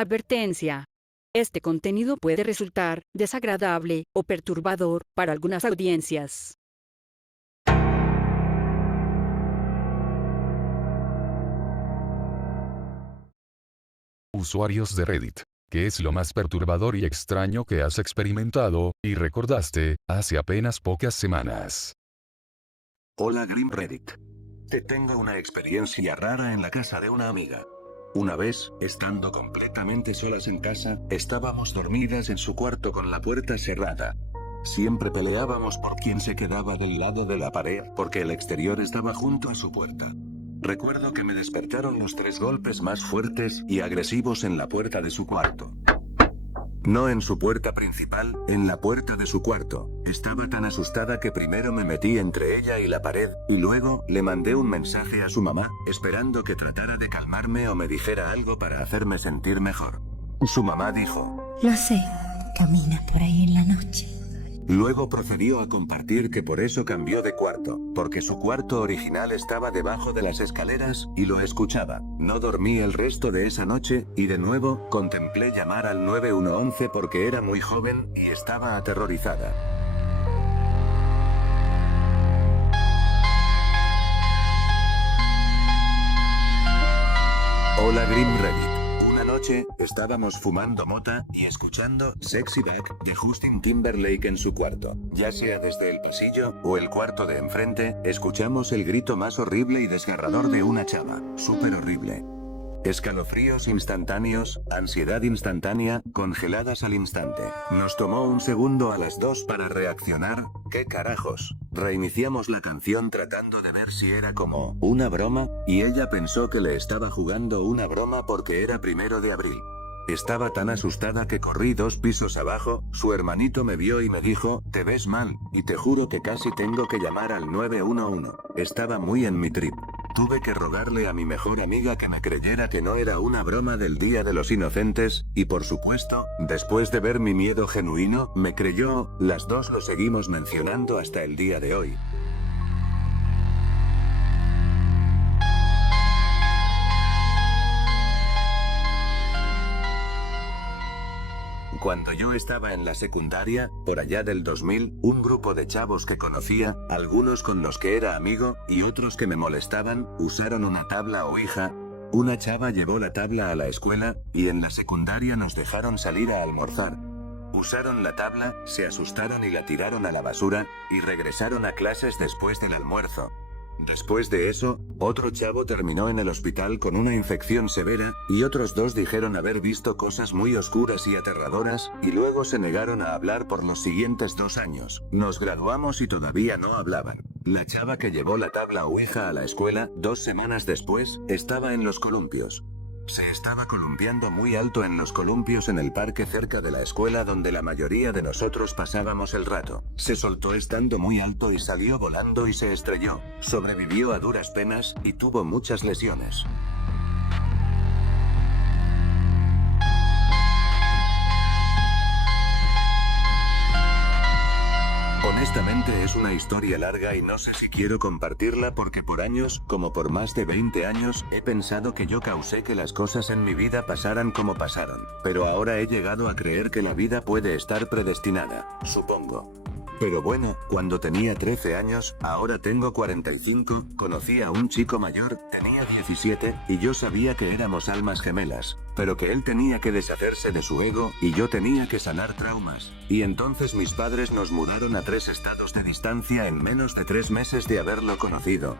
Advertencia. Este contenido puede resultar desagradable o perturbador para algunas audiencias. Usuarios de Reddit. ¿Qué es lo más perturbador y extraño que has experimentado y recordaste hace apenas pocas semanas? Hola Grim Reddit. Te tengo una experiencia rara en la casa de una amiga. Una vez, estando completamente solas en casa, estábamos dormidas en su cuarto con la puerta cerrada. Siempre peleábamos por quién se quedaba del lado de la pared porque el exterior estaba junto a su puerta. Recuerdo que me despertaron los 3 golpes más fuertes y agresivos en la puerta de su cuarto. No en su puerta principal, en la puerta de su cuarto. Estaba tan asustada que primero me metí entre ella y la pared, y luego le mandé un mensaje a su mamá, esperando que tratara de calmarme o me dijera algo para hacerme sentir mejor. Su mamá dijo: Lo sé, camina por ahí en la noche. Luego procedió a compartir que por eso cambió de cuarto, porque su cuarto original estaba debajo de las escaleras, y lo escuchaba. No dormí el resto de esa noche, y de nuevo, contemplé llamar al 911 porque era muy joven, y estaba aterrorizada. Hola Grim Reddit. Una noche, estábamos fumando mota y escuchando Sexy Back de Justin Timberlake en su cuarto. Ya sea desde el pasillo o el cuarto de enfrente, escuchamos el grito más horrible y desgarrador de una chava. Súper horrible. Escalofríos instantáneos, ansiedad instantánea, congeladas al instante. Nos tomó un segundo a las 2 para reaccionar. ¿Qué carajos? Reiniciamos la canción tratando de ver si era como una broma, y ella pensó que le estaba jugando una broma porque era 1 de abril. Estaba tan asustada que corrí 2 pisos abajo, su hermanito me vio y me dijo: te ves mal, y te juro que casi tengo que llamar al 911. Estaba muy en mi trip. Tuve que rogarle a mi mejor amiga que me creyera que no era una broma del Día de los Inocentes, y por supuesto, después de ver mi miedo genuino, me creyó. Las dos lo seguimos mencionando hasta el día de hoy. Cuando yo estaba en la secundaria, por allá del 2000, un grupo de chavos que conocía, algunos con los que era amigo, y otros que me molestaban, usaron una tabla ouija. Una chava llevó la tabla a la escuela, y en la secundaria nos dejaron salir a almorzar. Usaron la tabla, se asustaron y la tiraron a la basura, y regresaron a clases después del almuerzo. Después de eso, otro chavo terminó en el hospital con una infección severa, y otros 2 dijeron haber visto cosas muy oscuras y aterradoras, y luego se negaron a hablar por los siguientes 2 años. Nos graduamos y todavía no hablaban. La chava que llevó la tabla ouija a la escuela, 2 semanas después, estaba en los columpios. Se estaba columpiando muy alto en los columpios en el parque cerca de la escuela donde la mayoría de nosotros pasábamos el rato. Se soltó estando muy alto y salió volando y se estrelló. Sobrevivió a duras penas y tuvo muchas lesiones. Honestamente es una historia larga y no sé si quiero compartirla porque por años, como por más de 20 años, he pensado que yo causé que las cosas en mi vida pasaran como pasaron. Pero ahora he llegado a creer que la vida puede estar predestinada, supongo. Pero bueno, cuando tenía 13 años, ahora tengo 45, conocí a un chico mayor, tenía 17, y yo sabía que éramos almas gemelas, pero que él tenía que deshacerse de su ego, y yo tenía que sanar traumas. Y entonces mis padres nos mudaron a 3 estados de distancia en menos de 3 meses de haberlo conocido.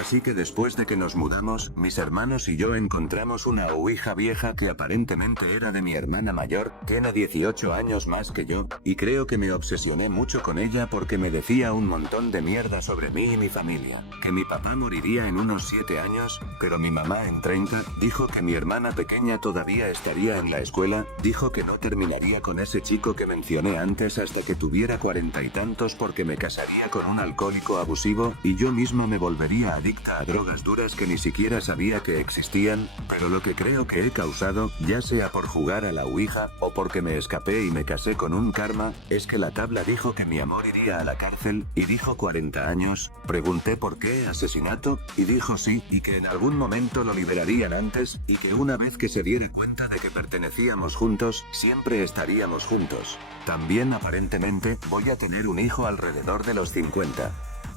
Así que después de que nos mudamos, mis hermanos y yo encontramos una ouija vieja que aparentemente era de mi hermana mayor, tiene 18 años más que yo, y creo que me obsesioné mucho con ella porque me decía un montón de mierda sobre mí y mi familia, que mi papá moriría en unos 7 años, pero mi mamá en 30, dijo que mi hermana pequeña todavía estaría en la escuela, dijo que no terminaría con ese chico que mencioné antes hasta que tuviera 40 y tantos porque me casaría con un alcohólico abusivo, y yo misma me volvería a adicta a drogas duras que ni siquiera sabía que existían, pero lo que creo que he causado, ya sea por jugar a la Ouija, o porque me escapé y me casé con un karma, es que la tabla dijo que mi amor iría a la cárcel, y dijo 40 años, pregunté por qué asesinato, y dijo sí, y que en algún momento lo liberarían antes, y que una vez que se diera cuenta de que pertenecíamos juntos, siempre estaríamos juntos. También aparentemente, voy a tener un hijo alrededor de los 50.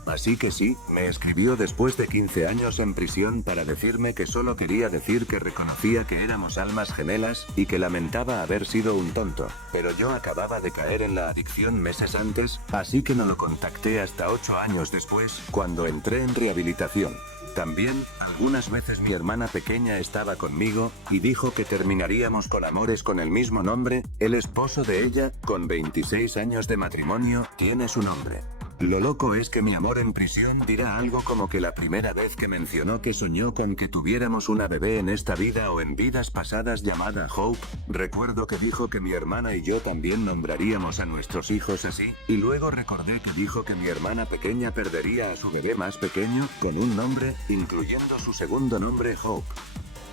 Así que sí, me escribió después de 15 años en prisión para decirme que solo quería decir que reconocía que éramos almas gemelas, y que lamentaba haber sido un tonto, pero yo acababa de caer en la adicción meses antes, así que no lo contacté hasta 8 años después, cuando entré en rehabilitación. También, algunas veces mi hermana pequeña estaba conmigo, y dijo que terminaríamos con amores con el mismo nombre, el esposo de ella, con 26 años de matrimonio, tiene su nombre. Lo loco es que mi amor en prisión dirá algo como que la primera vez que mencionó que soñó con que tuviéramos una bebé en esta vida o en vidas pasadas llamada Hope, recuerdo que dijo que mi hermana y yo también nombraríamos a nuestros hijos así, y luego recordé que dijo que mi hermana pequeña perdería a su bebé más pequeño, con un nombre, incluyendo su segundo nombre Hope.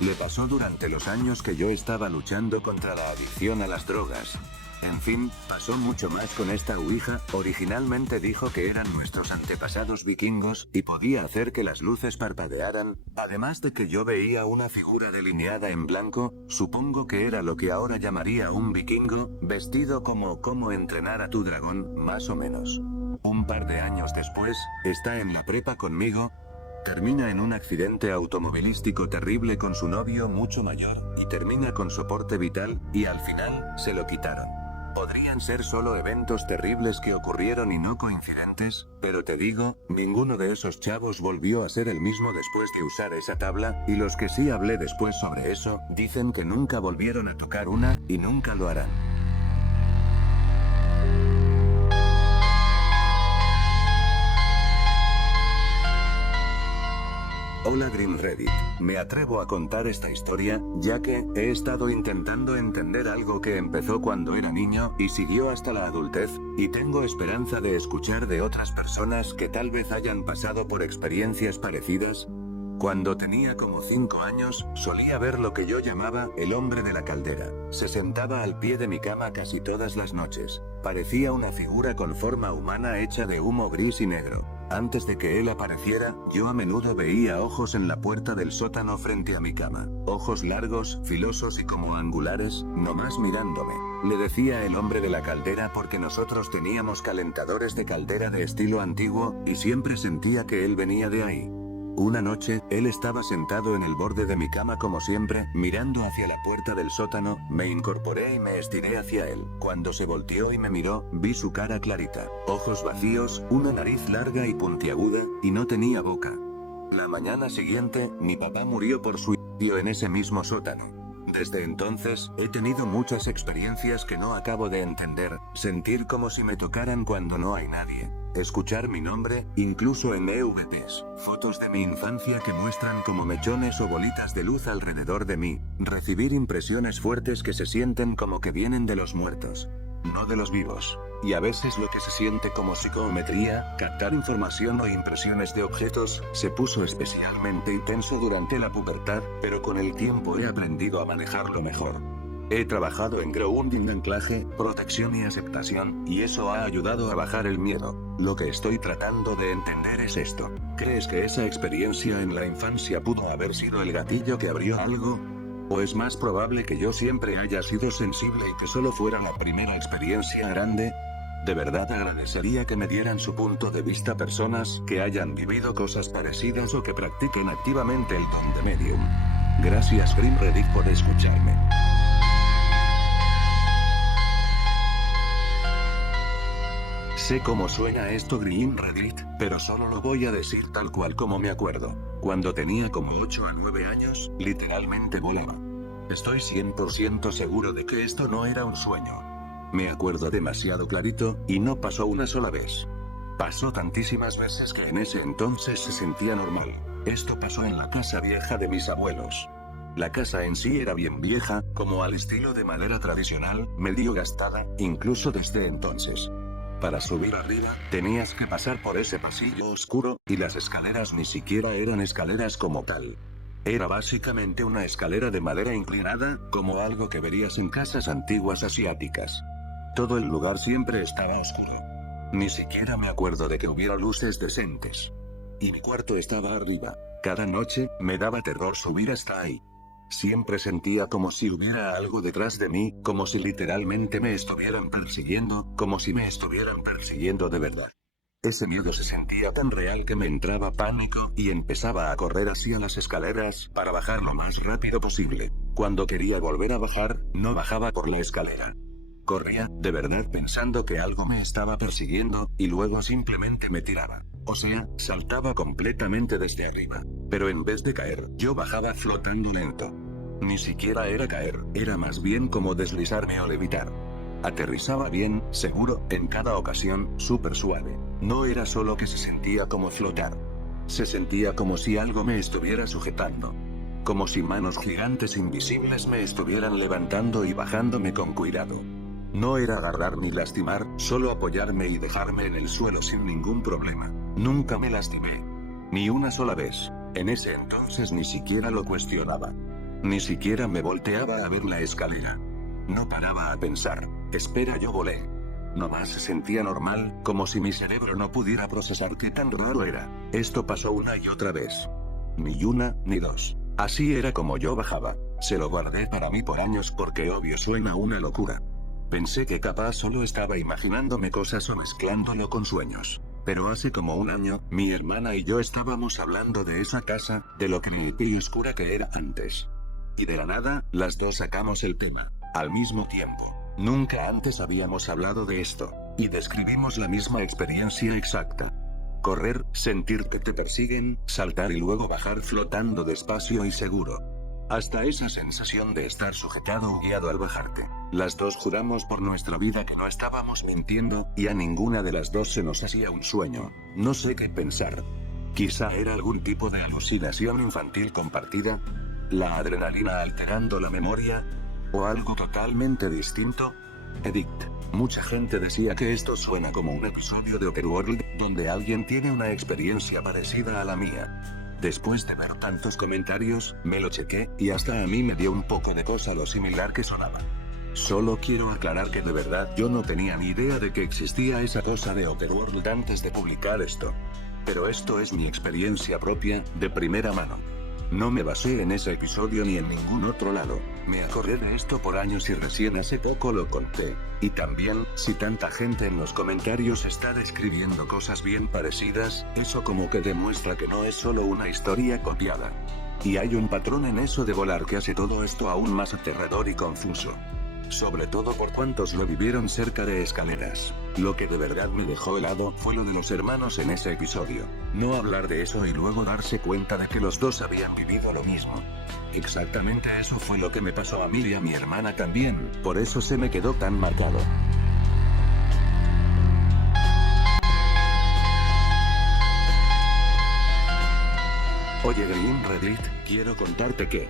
Le pasó durante los años que yo estaba luchando contra la adicción a las drogas. En fin, pasó mucho más con esta Ouija. Originalmente dijo que eran nuestros antepasados vikingos, y podía hacer que las luces parpadearan, además de que yo veía una figura delineada en blanco, supongo que era lo que ahora llamaría un vikingo, vestido como cómo entrenar a tu dragón, más o menos. Un par de años después, está en la prepa conmigo, termina en un accidente automovilístico terrible con su novio mucho mayor, y termina con soporte vital, y al final, se lo quitaron. Podrían ser solo eventos terribles que ocurrieron y no coincidentes, pero te digo, ninguno de esos chavos volvió a ser el mismo después de usar esa tabla, y los que sí hablé después sobre eso, dicen que nunca volvieron a tocar una, y nunca lo harán. Hola Green Reddit, me atrevo a contar esta historia, ya que he estado intentando entender algo que empezó cuando era niño y siguió hasta la adultez, y tengo esperanza de escuchar de otras personas que tal vez hayan pasado por experiencias parecidas. Cuando tenía como 5 años, solía ver lo que yo llamaba el hombre de la caldera. Se sentaba al pie de mi cama casi todas las noches. Parecía una figura con forma humana hecha de humo gris y negro. Antes de que él apareciera, yo a menudo veía ojos en la puerta del sótano frente a mi cama. Ojos largos, filosos y como angulares, nomás mirándome. Le decía el hombre de la caldera porque nosotros teníamos calentadores de caldera de estilo antiguo, y siempre sentía que él venía de ahí. Una noche, él estaba sentado en el borde de mi cama como siempre, mirando hacia la puerta del sótano. Me incorporé y me estiré hacia él. Cuando se volteó y me miró, vi su cara clarita, ojos vacíos, una nariz larga y puntiaguda, y no tenía boca. La mañana siguiente, mi papá murió por suicidio en ese mismo sótano. Desde entonces, he tenido muchas experiencias que no acabo de entender, sentir como si me tocaran cuando no hay nadie. Escuchar mi nombre, incluso en EVPs, fotos de mi infancia que muestran como mechones o bolitas de luz alrededor de mí, recibir impresiones fuertes que se sienten como que vienen de los muertos, no de los vivos, y a veces lo que se siente como psicometría, captar información o impresiones de objetos, se puso especialmente intenso durante la pubertad, pero con el tiempo he aprendido a manejarlo mejor. He trabajado en grounding, anclaje, protección y aceptación, y eso ha ayudado a bajar el miedo. Lo que estoy tratando de entender es esto. ¿Crees que esa experiencia en la infancia pudo haber sido el gatillo que abrió algo? ¿O es más probable que yo siempre haya sido sensible y que solo fuera la primera experiencia grande? De verdad agradecería que me dieran su punto de vista personas que hayan vivido cosas parecidas o que practiquen activamente el don de medium. Gracias Grim Reddit por escucharme. Sé cómo suena esto Green Reddit, pero solo lo voy a decir tal cual como me acuerdo. Cuando tenía como 8 a 9 años, literalmente volaba. Estoy 100% seguro de que esto no era un sueño. Me acuerdo demasiado clarito, y no pasó una sola vez. Pasó tantísimas veces que en ese entonces se sentía normal. Esto pasó en la casa vieja de mis abuelos. La casa en sí era bien vieja, como al estilo de madera tradicional, medio gastada, incluso desde entonces. Para subir arriba, tenías que pasar por ese pasillo oscuro, y las escaleras ni siquiera eran escaleras como tal. Era básicamente una escalera de madera inclinada, como algo que verías en casas antiguas asiáticas. Todo el lugar siempre estaba oscuro. Ni siquiera me acuerdo de que hubiera luces decentes. Y mi cuarto estaba arriba. Cada noche, me daba terror subir hasta ahí. Siempre sentía como si hubiera algo detrás de mí, como si literalmente me estuvieran persiguiendo, como si me estuvieran persiguiendo de verdad. Ese miedo se sentía tan real que me entraba pánico, y empezaba a correr hacia las escaleras, para bajar lo más rápido posible. Cuando quería volver a bajar, no bajaba por la escalera. Corría, de verdad pensando que algo me estaba persiguiendo, y luego simplemente me tiraba. O sea, saltaba completamente desde arriba. Pero en vez de caer, yo bajaba flotando lento. Ni siquiera era caer, era más bien como deslizarme o levitar. Aterrizaba bien, seguro, en cada ocasión, súper suave. No era solo que se sentía como flotar. Se sentía como si algo me estuviera sujetando. Como si manos gigantes invisibles me estuvieran levantando y bajándome con cuidado. No era agarrar ni lastimar, solo apoyarme y dejarme en el suelo sin ningún problema. Nunca me lastimé. Ni una sola vez. En ese entonces ni siquiera lo cuestionaba. Ni siquiera me volteaba a ver la escalera. No paraba a pensar, espera, yo volé. Nomás se sentía normal, como si mi cerebro no pudiera procesar qué tan raro era. Esto pasó una y otra vez. Ni una, ni dos. Así era como yo bajaba. Se lo guardé para mí por años porque obvio suena una locura. Pensé que capaz solo estaba imaginándome cosas o mezclándolo con sueños. Pero hace como un año, mi hermana y yo estábamos hablando de esa casa, de lo creepy y oscura que era antes. Y de la nada, las dos sacamos el tema, al mismo tiempo. Nunca antes habíamos hablado de esto, y describimos la misma experiencia exacta. Correr, sentir que te persiguen, saltar y luego bajar flotando despacio y seguro. Hasta esa sensación de estar sujetado o guiado al bajarte. Las dos juramos por nuestra vida que no estábamos mintiendo, y a ninguna de las dos se nos hacía un sueño. No sé qué pensar. Quizá era algún tipo de alucinación infantil compartida, la adrenalina alterando la memoria, o algo totalmente distinto. Edit. Mucha gente decía que esto suena como un episodio de Otherworld, donde alguien tiene una experiencia parecida a la mía. Después de ver tantos comentarios, me lo chequé, y hasta a mí me dio un poco de cosa lo similar que sonaba. Solo quiero aclarar que de verdad yo no tenía ni idea de que existía esa cosa de Otherworld antes de publicar esto. Pero esto es mi experiencia propia, de primera mano. No me basé en ese episodio ni en ningún otro lado. Me acordé de esto por años y recién hace poco lo conté. Y también, si tanta gente en los comentarios está describiendo cosas bien parecidas, eso como que demuestra que no es solo una historia copiada. Y hay un patrón en eso de volar que hace todo esto aún más aterrador y confuso. Sobre todo por cuantos lo vivieron cerca de escaleras. Lo que de verdad me dejó helado fue lo de los hermanos en ese episodio. No hablar de eso y luego darse cuenta de que los dos habían vivido lo mismo. Exactamente eso fue lo que me pasó a mí y a mi hermana también, por eso se me quedó tan marcado. Oye Green Reddit, quiero contarte que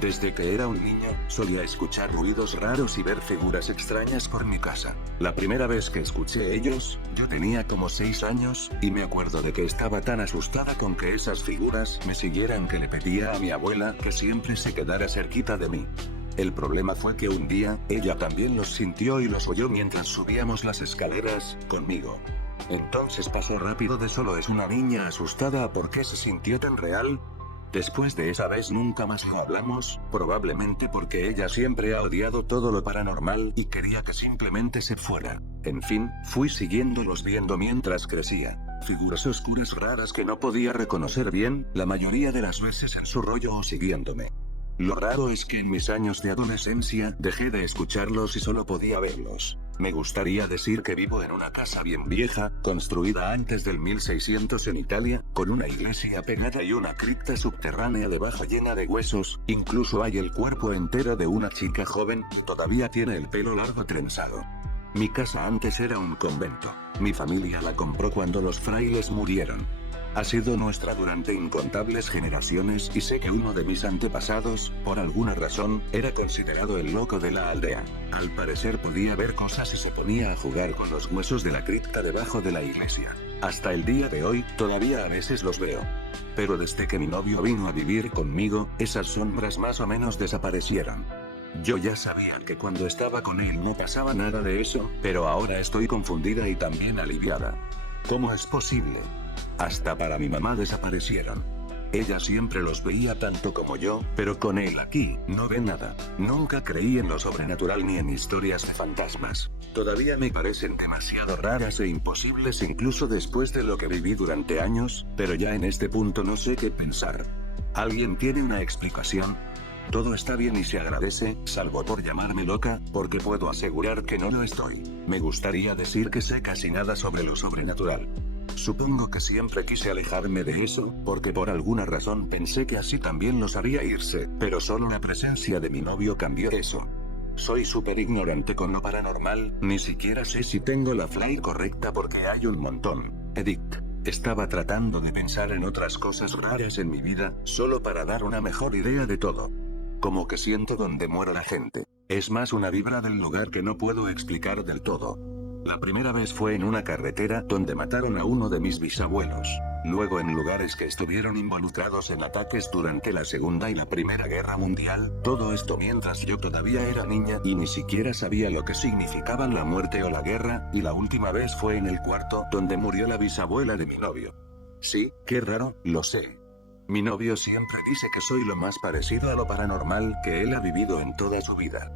desde que era un niño, solía escuchar ruidos raros y ver figuras extrañas por mi casa. La primera vez que escuché ellos, yo tenía como 6 años, y me acuerdo de que estaba tan asustada con que esas figuras me siguieran que le pedía a mi abuela que siempre se quedara cerquita de mí. El problema fue que un día, ella también los sintió y los oyó mientras subíamos las escaleras, conmigo. Entonces pasó rápido de solo es una niña asustada a por qué se sintió tan real. Después de esa vez nunca más lo hablamos, probablemente porque ella siempre ha odiado todo lo paranormal y quería que simplemente se fuera. En fin, fui siguiéndolos viendo mientras crecía. Figuras oscuras raras que no podía reconocer bien, la mayoría de las veces en su rollo o siguiéndome. Lo raro es que en mis años de adolescencia dejé de escucharlos y solo podía verlos. Me gustaría decir que vivo en una casa bien vieja, construida antes del 1600 en Italia, con una iglesia pegada y una cripta subterránea debajo llena de huesos, incluso hay el cuerpo entero de una chica joven, todavía tiene el pelo largo trenzado. Mi casa antes era un convento. Mi familia la compró cuando los frailes murieron. Ha sido nuestra durante incontables generaciones y sé que uno de mis antepasados, por alguna razón, era considerado el loco de la aldea. Al parecer podía ver cosas y se ponía a jugar con los huesos de la cripta debajo de la iglesia. Hasta el día de hoy, todavía a veces los veo. Pero desde que mi novio vino a vivir conmigo, esas sombras más o menos desaparecieron. Yo ya sabía que cuando estaba con él no pasaba nada de eso, pero ahora estoy confundida y también aliviada. ¿Cómo es posible? Hasta para mi mamá desaparecieron. Ella siempre los veía tanto como yo, pero con él aquí, no ve nada. Nunca creí en lo sobrenatural ni en historias de fantasmas. Todavía me parecen demasiado raras e imposibles incluso después de lo que viví durante años, pero ya en este punto no sé qué pensar. ¿Alguien tiene una explicación? Todo está bien y se agradece, salvo por llamarme loca, porque puedo asegurar que no lo estoy. Me gustaría decir que sé casi nada sobre lo sobrenatural. Supongo que siempre quise alejarme de eso, porque por alguna razón pensé que así también los haría irse, pero solo la presencia de mi novio cambió eso. Soy súper ignorante con lo paranormal, ni siquiera sé si tengo la fly correcta porque hay un montón. Edith. Estaba tratando de pensar en otras cosas raras en mi vida, solo para dar una mejor idea de todo. Como que siento donde muere la gente. Es más una vibra del lugar que no puedo explicar del todo. La primera vez fue en una carretera donde mataron a uno de mis bisabuelos. Luego en lugares que estuvieron involucrados en ataques durante la Segunda y la Primera Guerra Mundial. Todo esto mientras yo todavía era niña y ni siquiera sabía lo que significaban la muerte o la guerra, y la última vez fue en el cuarto donde murió la bisabuela de mi novio. Sí, qué raro, lo sé. Mi novio siempre dice que soy lo más parecido a lo paranormal que él ha vivido en toda su vida.